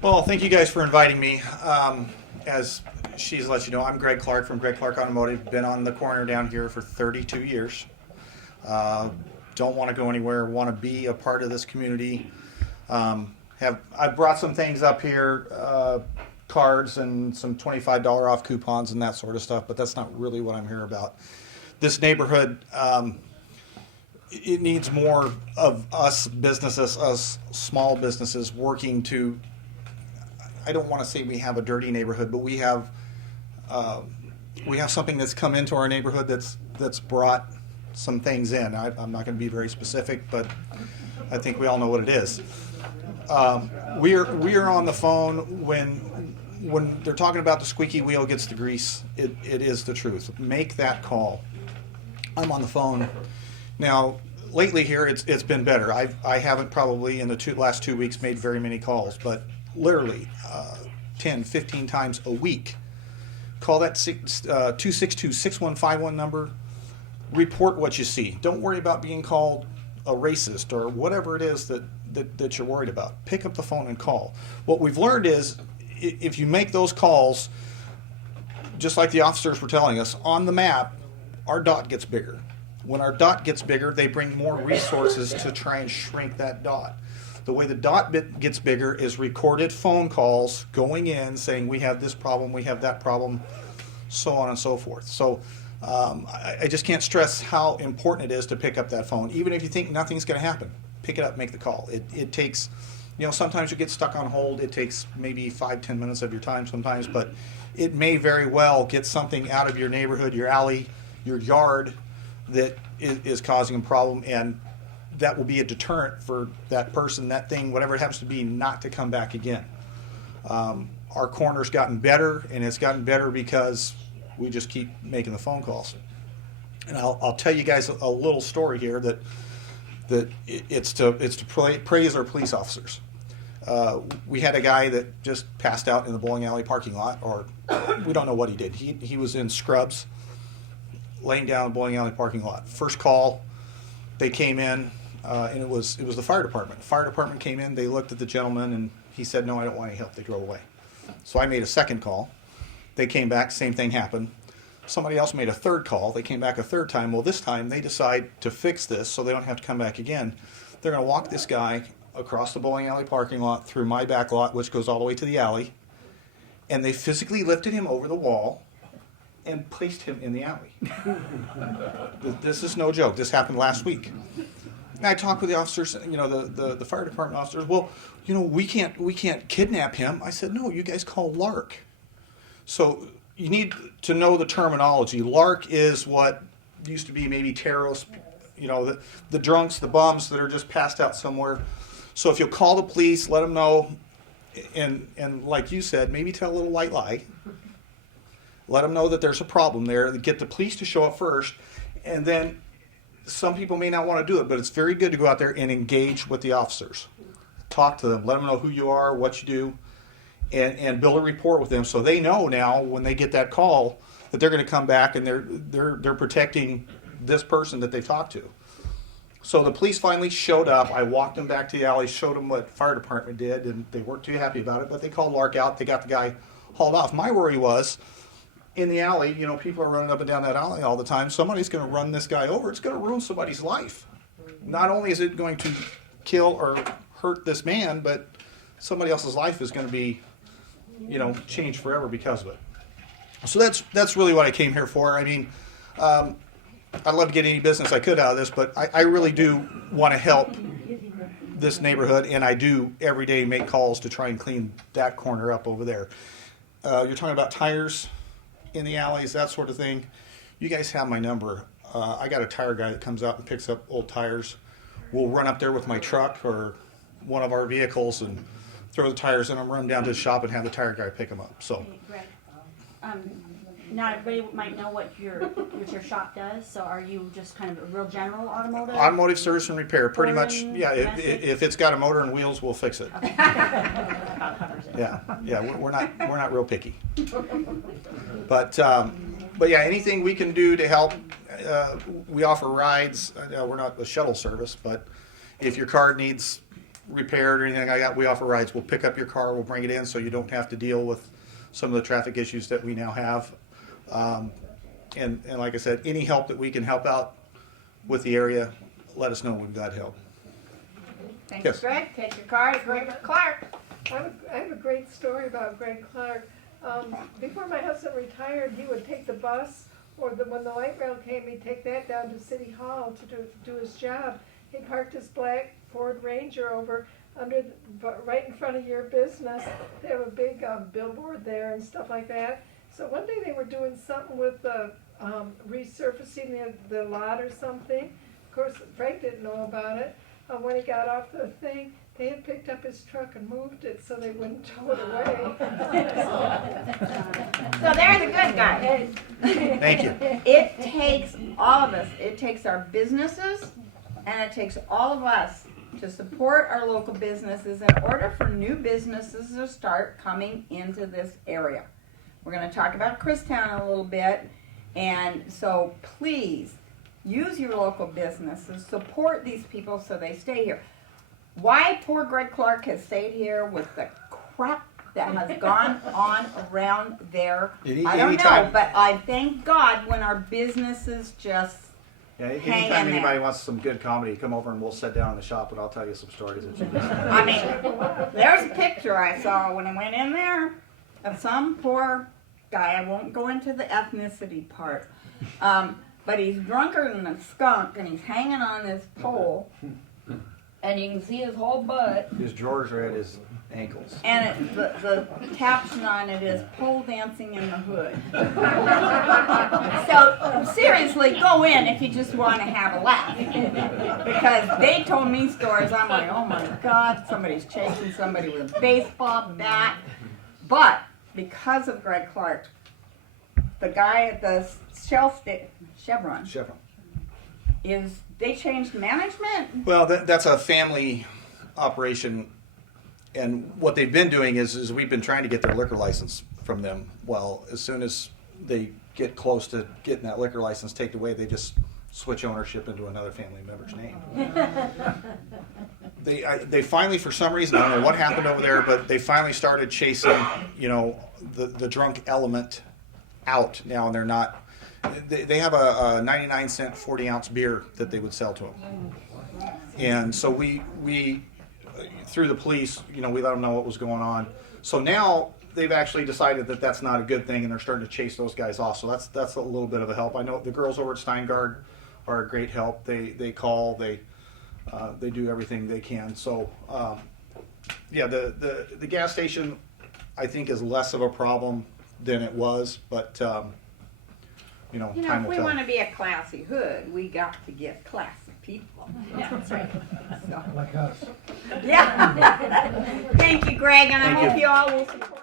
Well, thank you guys for inviting me. As she's let you know, I'm Greg Clark from Greg Clark Automotive. Been on the corner down here for 32 years. Uh, don't want to go anywhere. Want to be a part of this community. I've brought some things up here, cards and some $25 off coupons and that sort of stuff. But that's not really what I'm here about. This neighborhood, it needs more of us businesses, us small businesses working to. I don't want to say we have a dirty neighborhood, but uh, we have something that's come into our neighborhood that's brought some things in. I'm not going to be very specific, but I think we all know what it is. We are on the phone when they're talking about the squeaky wheel gets the grease. It is the truth. Make that call. I'm on the phone now. Lately here, it's been better. I haven't probably in the last 2 weeks made very many calls, but literally 10, 15 times a week. Call that 262-6151 number. Report what you see. Don't worry about being called a racist or whatever it is that you're worried about. Pick up the phone and call. What we've learned is if you make those calls, just like the officers were telling us, on the map, our dot gets bigger. When our dot gets bigger, they bring more resources to try and shrink that dot. The way the dot bit gets bigger is recorded phone calls going in saying we have this problem, we have that problem, so on and so forth. So I just can't stress how important it is to pick up that phone. Even if you think nothing's going to happen, pick it up, make the call. It takes, sometimes you get stuck on hold. It takes maybe 5-10 minutes of your time sometimes, but it may very well get something out of your neighborhood, your alley, your yard that is causing a problem, and that will be a deterrent for that person, that thing, whatever it happens to be, not to come back again. Our corner's gotten better, and it's gotten better because we just keep making the phone calls. And I'll tell you guys a little story here that it's to praise our police officers. We had a guy that just passed out in the bowling alley parking lot, or we don't know what he did. He was in scrubs, laying down in the bowling alley parking lot. First call, they came in. And it was the fire department. The fire department came in. They looked at the gentleman, and he said, "No, I don't want any help." They drove away. So I made a second call. They came back. Same thing happened. Somebody else made a third call. They came back a third time. Well, this time they decide to fix this so they don't have to come back again. They're going to walk this guy across the bowling alley parking lot through my back lot, which goes all the way to the alley, and they physically lifted him over the wall and placed him in the alley. This is no joke. This happened last week. And I talked with the officers, the fire department officers. Well, we can't kidnap him. I said, no, you guys call LARK. So you need to know the terminology. LARK is what used to be maybe terrorists, the drunks, the bums that are just passed out somewhere. So if you'll call the police, let them know, and like you said, maybe tell a little white lie. Let them know that there's a problem there. Get the police to show up first, and then some people may not want to do it, but it's very good to go out there and engage with the officers. Talk to them. Let them know who you are, what you do, and build a rapport with them so they know now when they get that call that they're going to come back and they're protecting this person that they talked to. So the police finally showed up. I walked them back to the alley, showed them what fire department did, and they weren't too happy about it, but they called LARK out. They got the guy hauled off. My worry was, in the alley, people are running up and down that alley all the time. Somebody's going to run this guy over. It's going to ruin somebody's life. Not only is it going to kill or hurt this man, but somebody else's life is going to be, changed forever because of it. So that's really what I came here for. I mean, I'd love to get any business I could out of this, but I really do want to help this neighborhood, and I do every day make calls to try and clean that corner up over there. You're talking about tires in the alleys, that sort of thing. You guys have my number. I got a tire guy that comes out and picks up old tires. We'll run up there with my truck or one of our vehicles and throw the tires in them, run down to the shop and have the tire guy pick them up. So, Hey, Greg, not everybody might know what your shop does. So are you just kind of a real general automotive? automotive service and repair, pretty much. Foreign, Yeah, domestic? if it's got a motor and wheels, we'll fix it. Okay. That about covers it. Yeah, we're not real picky. But yeah, anything we can do to help. We offer rides. We're not a shuttle service, but if your car needs repaired or anything like that, we offer rides. We'll pick up your car, we'll bring it in so you don't have to deal with some of the traffic issues that we now have. And like I said, any help that we can help out with the area, let us know. We've got help. Thanks, Yes. Greg. Take your car to Greg Clark. I have a great story about Greg Clark. Before my husband retired, he would take the bus, or when the light rail came, he'd take that down to City Hall to do his job. He parked his black Ford Ranger over right in front of your business. They have a big billboard there and stuff like that. So one day they were doing something with resurfacing the lot or something. Of course, Frank didn't know about it. When he got off the thing, they had picked up his truck and moved it so they wouldn't tow it away. So they're the good guys. Thank you. It takes all of us. It takes our businesses, and it takes all of us to support our local businesses in order for new businesses to start coming into this area. We're going to talk about Christown a little bit, and so please use your local businesses, support these people so they stay here. Why poor Greg Clark has stayed here with the crap that has gone on around there, I don't know, but I thank God when our businesses just Yeah, hang anytime in anybody there. wants some good comedy, come over and we'll sit down in the shop and I'll tell you some stories that you just I mean, there's a picture I saw when I went in there of some poor guy. I won't go into the ethnicity part. But he's drunker than a skunk and he's hanging on this pole. And you can see his whole butt. His drawers are at his ankles. And the caption on it is pole dancing in the hood. So seriously, go in if you just want to have a laugh. Because they told me stories. I'm like, oh my God, somebody's chasing somebody with a baseball bat. But because of Greg Clark, the guy at the Chevron they changed management. Well, that's a family operation, and what they've been doing is we've been trying to get their liquor license from them. Well, as soon as they get close to getting that liquor license taken away, they just switch ownership into another family member's name. They finally, for some reason, I don't know what happened over there, but they finally started chasing, the drunk element out now, and they're not. They have a 99-cent 40-ounce beer that they would sell to them, and so we through the police, we let them know what was going on. So now they've actually decided that that's not a good thing, and they're starting to chase those guys off. So that's a little bit of a help. I know the girls over at Steingard are a great help. They call, they do everything they can. So the gas station, I think, is less of a problem than it was, but time If will we tell. want to be a classy hood, we got to get classy people. Yeah, that's right. So, Like us. yeah. Thank you, Greg, and I Thank you. hope you all will support.